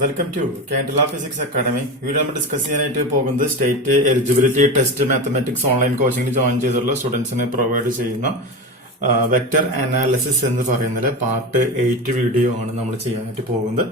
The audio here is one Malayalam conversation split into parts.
Welcome to Candela Physics Academy. Video നമ്മൾ ഡിസ്കസ് ചെയ്യാനായിട്ട് പോകുന്നത് state eligibility test mathematics online കോച്ചിങ്ങിന് ജോയിൻ ചെയ്തിട്ടുള്ള സ്റ്റുഡൻസിന് പ്രൊവൈഡ് ചെയ്യുന്ന വെക്ടർ അനാലിസിസ് എന്ന് പറയുന്നത് പാർട്ട് 8 വീഡിയോ ആണ് നമ്മൾ ചെയ്യാനായിട്ട് പോകുന്നത്.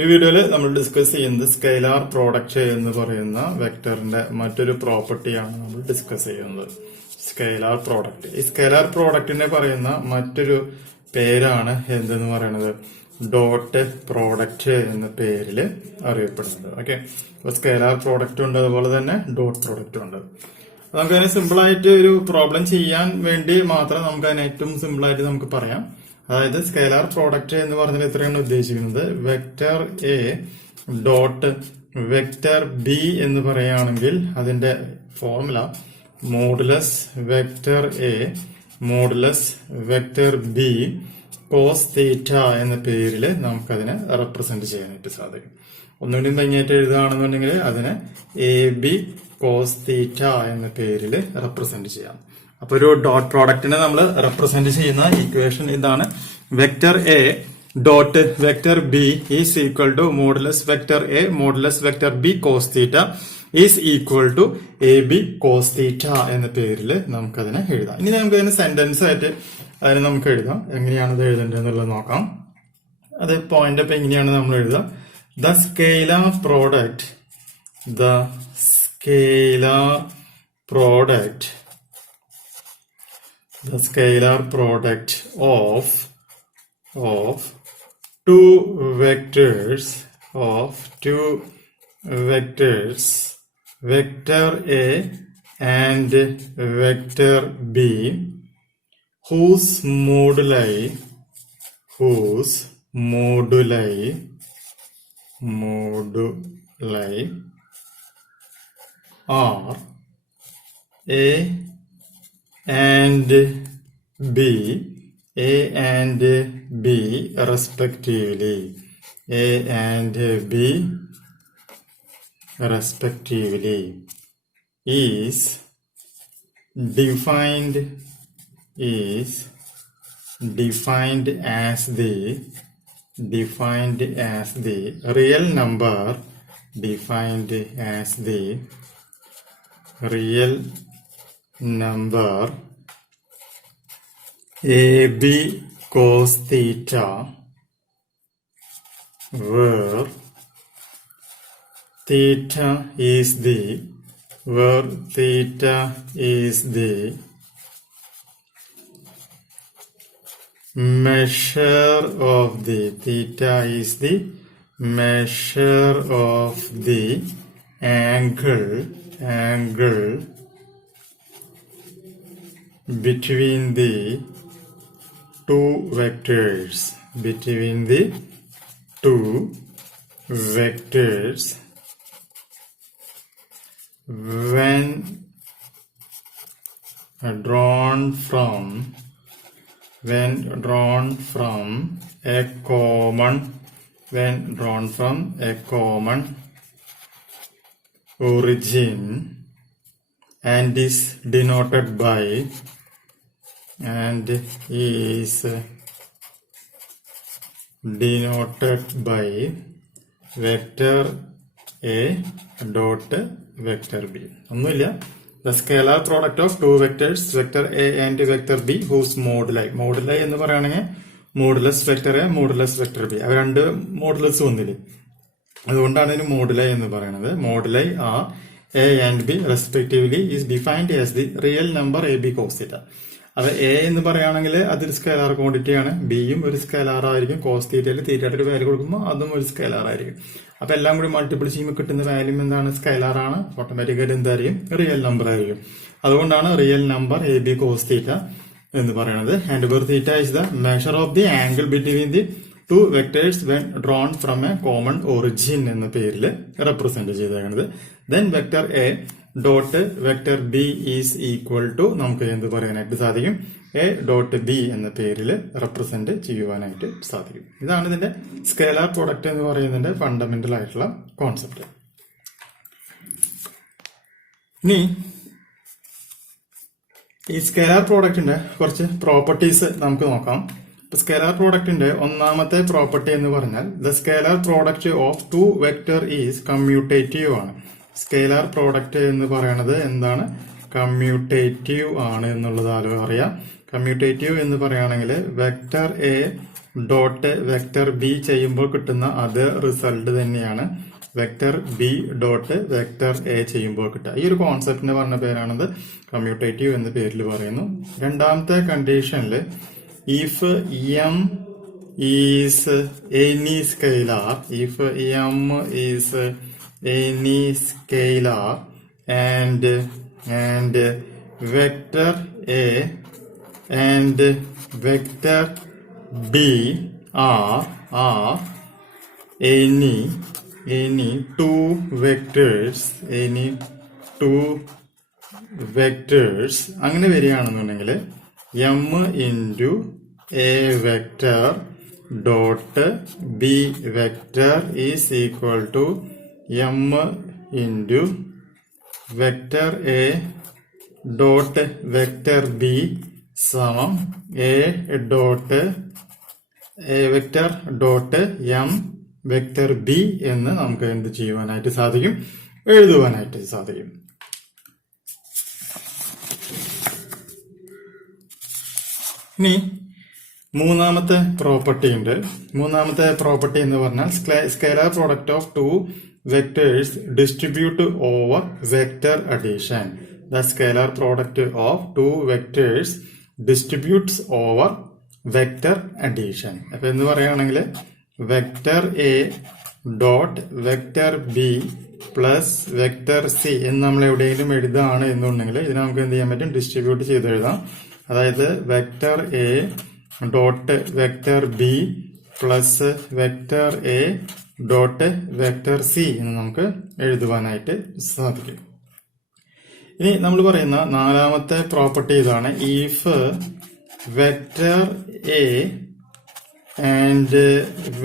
ഈ വീഡിയോയിൽ നമ്മൾ ഡിസ്കസ് ചെയ്യുന്നത് സ്കെയിലാർ പ്രോഡക്റ്റ് എന്ന് പറയുന്ന വെക്ടറിന്റെ മറ്റൊരു പ്രോപ്പർട്ടിയാണ് നമ്മൾ ഡിസ്കസ് ചെയ്യുന്നത്. Scalar product. ഈ സ്കെയിലാർ പ്രോഡക്റ്റിനെ പറയുന്ന മറ്റൊരു പേരാണ് എന്തെന്ന് പറയുന്നത് ഡോട്ട് പ്രോഡക്റ്റ് എന്ന പേരിൽ അറിയപ്പെടുന്നത്. ഓക്കെ, അപ്പൊ സ്കെയിലാർ പ്രോഡക്റ്റ് ഉണ്ട്, അതുപോലെ തന്നെ ഡോട്ട് പ്രോഡക്റ്റ് ഉണ്ട്. നമുക്ക് അതിനെ സിമ്പിൾ ആയിട്ട് ഒരു പ്രോബ്ലം ചെയ്യാൻ വേണ്ടി മാത്രം നമുക്ക് അതിനെ ഏറ്റവും സിമ്പിൾ ആയിട്ട് നമുക്ക് പറയാം. അതായത് സ്കെയിലാർ പ്രോഡക്റ്റ് എന്ന് പറഞ്ഞാൽ എത്രയാണ് ഉദ്ദേശിക്കുന്നത്, vector A dot vector B എന്ന് പറയുകയാണെങ്കിൽ അതിന്റെ formula modulus vector A modulus vector B cos theta എന്ന പേരിൽ നമുക്കതിനെ റെപ്രസെന്റ് ചെയ്യാനായിട്ട് സാധിക്കും. ഒന്നുകൂടി ഭംഗിയായിട്ട് എഴുതുകയാണെന്നുണ്ടെങ്കിൽ അതിനെ എ ബി കോസ് തീറ്റ എന്ന പേരിൽ റെപ്രസെന്റ് ചെയ്യാം. അപ്പൊ ഒരു ഡോട്ട് പ്രോഡക്റ്റിനെ നമ്മൾ റെപ്രസെന്റ് ചെയ്യുന്ന ഇക്വേഷൻ ഇതാണ്. Vector A dot vector B is equal to modulus vector A modulus vector B cos theta is equal to A B cos theta എന്ന പേരിൽ നമുക്കതിനെ എഴുതാം. ഇനി നമുക്ക് അതിന് സെന്റൻസ് ആയിട്ട് അതിന് നമുക്ക് എഴുതാം. എങ്ങനെയാണ് ഇത് എഴുതേണ്ടത് എന്നുള്ളത് നോക്കാം. അത് പോയിന്റ് അപ്പ് എങ്ങനെയാണ് നമ്മൾ എഴുതുക, the scalar product of two vectors vector A and vector B whose moduli are A and B respectively. Is defined as the real number AB cos theta where theta is the measure of the angle between the two vectors when drawn from a common origin and is denoted by vector A dot vector B. ഒന്നുമില്ല, the scalar product of two vectors vector A and vector B whose moduli എന്ന് പറയുകയാണെങ്കിൽ modulus vector A modulus vector B, അവ രണ്ട് മോഡുലസ് വന്നില്ലേ, അതുകൊണ്ടാണ് ഇതിന് മോഡുലൈ എന്ന് പറയുന്നത്. Moduli are A and B respectively is defined as the real number A B cos theta. അത് എ എന്ന് പറയുകയാണെങ്കിൽ അതൊരു സ്കെയിലാർ ക്വാണ്ടിറ്റി ആണ്, ബിയും ഒരു സ്കെയിലാർ ആയിരിക്കും, കോസ് തീറ്റയിൽ തീറ്റയുടെ ഒരു വാല്യൂ കൊടുക്കുമ്പോൾ അതും ഒരു സ്കെയിലാർ ആയിരിക്കും. അപ്പൊ എല്ലാം കൂടി മൾട്ടിപ്പിൾ ചെയ്യുമ്പോൾ കിട്ടുന്ന വാല്യൂ എന്താണ്, സ്കെയിലാർ ആണ്, ഓട്ടോമാറ്റിക്കായിട്ട് എന്തായിരിക്കും, റിയൽ നമ്പർ ആയിരിക്കും. അതുകൊണ്ടാണ് real number A B cos theta എന്ന് പറയുന്നത്. And where theta is the measure of the angle between the two vectors when drawn from a common origin എന്ന പേരിൽ റെപ്രസെന്റ് ചെയ്തേക്കുന്നത്. Then vector A dot vector B is equal to നമുക്ക് എന്ത് പറയാനായിട്ട് സാധിക്കും, എ ഡോട്ട് ബി എന്ന പേരിൽ റെപ്രസെന്റ് ചെയ്യുവാനായിട്ട് സാധിക്കും. ഇതാണ് ഇതിന്റെ സ്കെയിലാർ പ്രോഡക്റ്റ് എന്ന് പറയുന്നതിന്റെ ഫണ്ടമെന്റൽ ആയിട്ടുള്ള കോൺസെപ്റ്റ്. ഇനി ഈ സ്കെയിലാർ പ്രോഡക്റ്റിന്റെ കുറച്ച് പ്രോപ്പർട്ടീസ് നമുക്ക് നോക്കാം. സ്കേലാർ പ്രോഡക്റ്റിന്റെ ഒന്നാമത്തെ പ്രോപ്പർട്ടി എന്ന് പറഞ്ഞാൽ the scalar product of to vector is commutative ആണ്. സ്കേലാർ പ്രോഡക്റ്റ് എന്ന് പറയുന്നത് എന്താണ്? കമ്മ്യൂട്ടേറ്റീവ് ആണ് എന്നുള്ളത് അറിയാം. കമ്മ്യൂട്ടേറ്റീവ് എന്ന് പറയുകയാണെങ്കിൽ vector A dot vector B ചെയ്യുമ്പോൾ കിട്ടുന്ന അതേ റിസൾട്ട് തന്നെയാണ് vector B dot vector A ചെയ്യുമ്പോൾ കിട്ടുക. ഈ ഒരു കോൺസെപ്റ്റിന് പറഞ്ഞ പേരാണത് കമ്മ്യൂട്ടേറ്റീവ് എന്ന പേരിൽ പറയുന്നു. രണ്ടാമത്തെ കണ്ടീഷനിൽ if m is any scalar, if m is any scalar and vector a and vector b are any two vectors അങ്ങനെ വരികയാണെന്നുണ്ടെങ്കിൽ m into a vector dot b vector is equal to m into vector a dot vector b സമം a vector dot m vector b എന്ന് നമുക്ക് എന്ത് ചെയ്യുവാനായിട്ട് സാധിക്കും? എഴുതുവാനായിട്ട് സാധിക്കും. ഇനി മൂന്നാമത്തെ പ്രോപ്പർട്ടി ഉണ്ട്. മൂന്നാമത്തെ പ്രോപ്പർട്ടി എന്ന് പറഞ്ഞാൽ scalar product of two vectors distribute over vector addition. The scalar product of two vectors distributes over vector addition. അപ്പൊ എന്ന് പറയുകയാണെങ്കിൽ vector A dot vector B plus vector C എന്ന് നമ്മൾ എവിടെയെങ്കിലും എഴുതാണ് എന്നുണ്ടെങ്കിൽ ഇതിനെ നമുക്ക് എന്ത് ചെയ്യാൻ പറ്റും? ഡിസ്ട്രിബ്യൂട്ട് ചെയ്ത് എഴുതാം. അതായത് vector A dot vector B plus vector A dot vector C എന്ന് നമുക്ക് എഴുതുവാനായിട്ട് സാധിക്കും. ഇനി നമ്മൾ പറയുന്ന നാലാമത്തെ പ്രോപ്പർട്ടി ഇതാണ്. If vector A and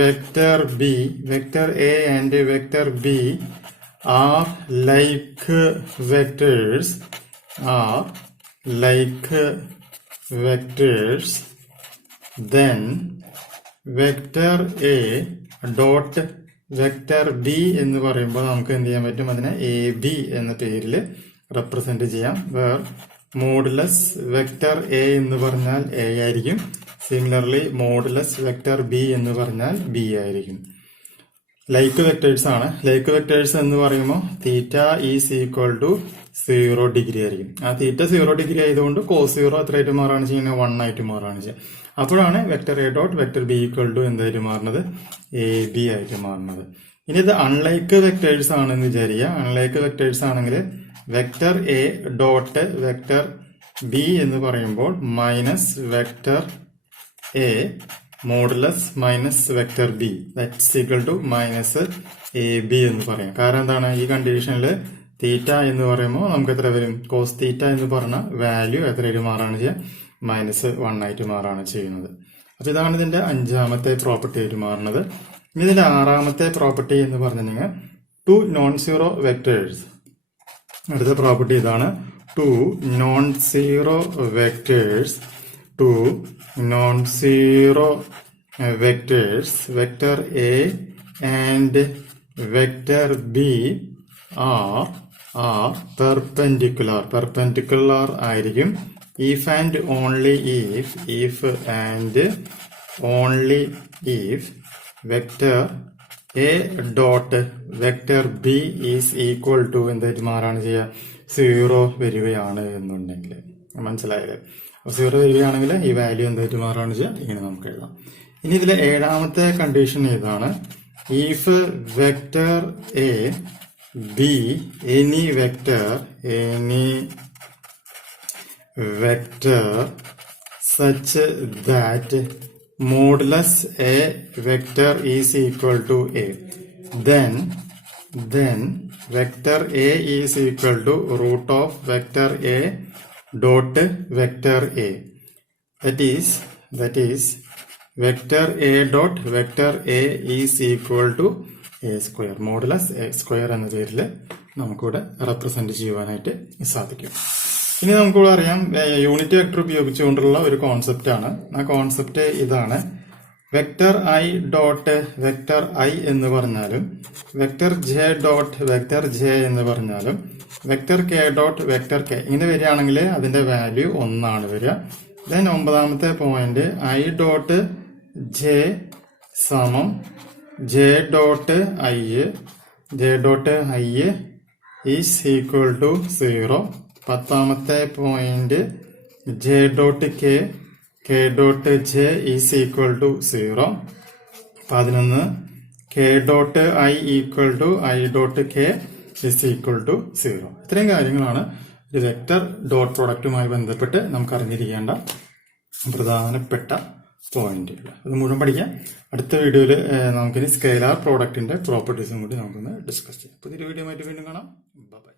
vector B, vector A and vector B are like vectors, then vector a dot vector b എന്ന് പറയുമ്പോൾ നമുക്ക് എന്ത് ചെയ്യാൻ പറ്റും? അതിനെ എ ബി എന്ന പേരിൽ റെപ്രസെന്റ് ചെയ്യാം. വേർ മോഡുലസ് വെക്ടർ എ എന്ന് പറഞ്ഞാൽ എ ആയിരിക്കും. സിമിലർലി മോഡുലസ് വെക്ടർ ബി എന്ന് പറഞ്ഞാൽ ബി ആയിരിക്കും. ലൈക്ക് വെക്ടേഴ്സ് ആണ്. ലൈക്ക് വെക്ടേഴ്സ് എന്ന് പറയുമ്പോൾ theta is equal to 0 degree ആയിരിക്കും. ആ തീറ്റ 0 ഡിഗ്രി ആയതുകൊണ്ട് കോസ് 0 എത്രയായിട്ട് മാറാണ് ചെയ്യുന്നത്? 1 ആയിട്ട് മാറാണ് ചെയ്യുക. അപ്പോഴാണ് vector A dot vector B equal to എന്തായിട്ട് മാറുന്നത്? എ ബി ആയിട്ട് മാറുന്നത്. ഇനി ഇത് അൺലൈക്ക് വെക്ടേഴ്സ് ആണെന്ന് വിചാരിക്കുക. അൺലൈക്ക് വെക്ടേഴ്സ് ആണെങ്കിൽ vector A dot vector B എന്ന് പറയുമ്പോൾ minus vector A modulus minus vector B that's equal to minus A B എന്ന് പറയാം. കാരണം എന്താണ്? ഈ കണ്ടീഷനിൽ തീറ്റ എന്ന് പറയുമ്പോൾ നമുക്ക് എത്ര വരും? കോസ് തീറ്റ എന്ന് പറഞ്ഞ വാല്യൂ എത്രയായിട്ട് മാറാണ് ചെയ്യുക? -1 ആയിട്ട് മാറാണ് ചെയ്യുന്നത്. അപ്പൊ ഇതാണ് ഇതിന്റെ അഞ്ചാമത്തെ പ്രോപ്പർട്ടി ആയിട്ട് മാറുന്നത്. ഇനി ഇതിന്റെ ആറാമത്തെ പ്രോപ്പർട്ടി എന്ന് പറഞ്ഞിട്ടുണ്ടെങ്കിൽ ടു നോൺ സീറോ വെക്ടേഴ്സ്. അടുത്ത പ്രോപ്പർട്ടി ഇതാണ്. Two non zero vectors, two non zero vectors vector A and vector B are perpendicular ആയിരിക്കും. if and only if and only if vector a dot vector b is equal to എന്തായിട്ട് മാറാണ് ചെയ്യുക? 0 വരികയാണ് എന്നുണ്ടെങ്കിൽ. മനസ്സിലായത്? 0 വരികയാണെങ്കിൽ ഈ വാല്യൂ എന്തായിട്ട് മാറാണ് ചെയ്യുക? ഇങ്ങനെ നമുക്ക് എഴുതാം. ഇനി ഇതിലെ ഏഴാമത്തെ കണ്ടീഷൻ ഏതാണ്? if vector a b any vector such that modulus a vector is equal to a, then vector a is equal to root of vector a dot vector a. That is vector a dot vector a is equal to a square. Modulus a square എന്ന പേരിൽ നമുക്കിവിടെ റെപ്രസെന്റ് ചെയ്യുവാനായിട്ട് സാധിക്കും. ഇനി നമുക്കിവിടെ അറിയാം യൂണിറ്റ് വെക്ടർ ഉപയോഗിച്ചുകൊണ്ടുള്ള ഒരു കോൺസെപ്റ്റ് ആണ്. ആ കോൺസെപ്റ്റ് ഇതാണ്. Vector I dot vector I എന്ന് പറഞ്ഞാലും vector J dot vector J എന്ന് പറഞ്ഞാലും vector K dot vector K ഇങ്ങനെ വരികയാണെങ്കിൽ അതിന്റെ വാല്യൂ 1 ആണ് വരിക. ദെൻ 9ാമത്തെ പോയിന്റ് ഐ ഡോട്ട് ജെ സമം J dot I is equal to 0. 10ാമത്തെ point J dot K dot J is equal to 0. 11 K dot I equal to I dot K is equal to 0. ഇത്രയും കാര്യങ്ങളാണ് ഒരു വെക്ടർ ഡോട്ട് പ്രോഡക്റ്റുമായി ബന്ധപ്പെട്ട് നമുക്ക് അറിഞ്ഞിരിക്കേണ്ട പ്രധാനപ്പെട്ട പോയിന്റുകൾ. അത് മുഴുവൻ പഠിക്കാം. അടുത്ത വീഡിയോയിൽ നമുക്കിനി സ്കെയിലാർ പ്രോഡക്റ്റിന്റെ പ്രോപ്പർട്ടീസും കൂടി നമുക്കൊന്ന് ഡിസ്കസ് ചെയ്യാം. പുതിയൊരു വീഡിയോ ആയിട്ട് വീണ്ടും കാണാം. ബൈ.